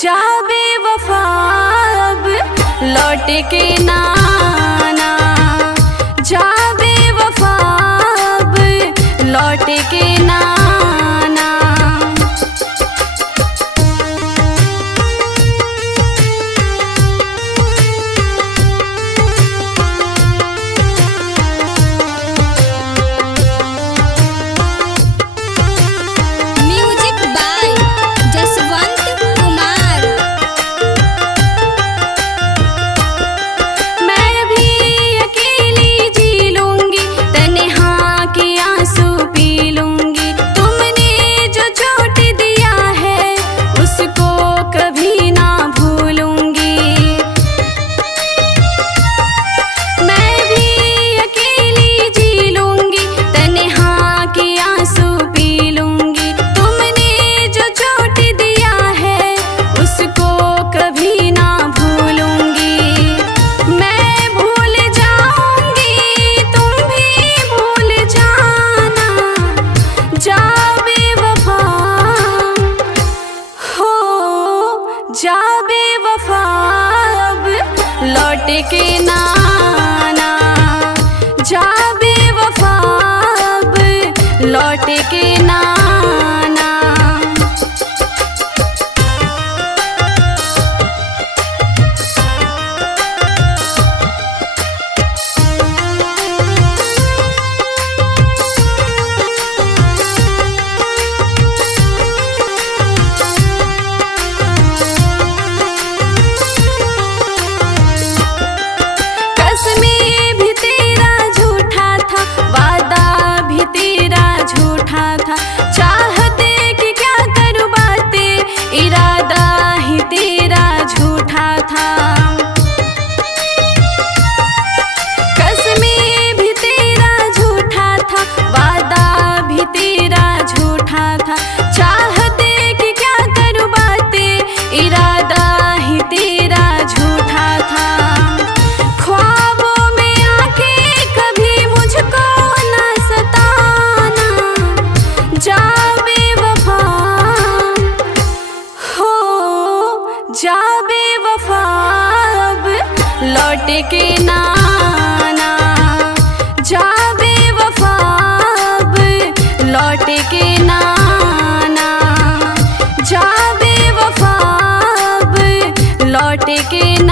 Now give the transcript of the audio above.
जा बेवफा अब लौट के ना आना, जा बेवफा अब लौट के ना आना। Music by Jaswant Kumar. मैं भी अकेली जी लूंगी, तन्हा के आंसू पी लूंगी। तुमने जो चोट दिया है उसको कभी ना भूलूंगी। मैं भी अकेली जी लूंगी, तन्हा के आंसू पी लूंगी। तुमने जो चोट दिया है उसको कभी ना भूलूंगी। मैं भूल जाऊंगी, तुम भी भूल जाना, जा बेवफा हो, जा बेवफा अब लौट के ना आना, जा बेवफा अब लौट के ना आना। कसमें भी तेरा झूठा था, वादा भी तेरा झूठा था। चाहते कि क्या करूं बातें, इरादा ही तेरा झूठा था। कसमें भी तेरा झूठा था, वादा भी तेरा झूठा था। चाहते कि क्या करूं बातें, इरादा ही तेरा झूठा था। ख्वाबों में आके कभी मुझको न सताना, जा बेवफा हो, जा बेवफा अब लौट के ना आना, जा बेवफा अब लौट के ना आना, जा बेवफा अब लौट के ना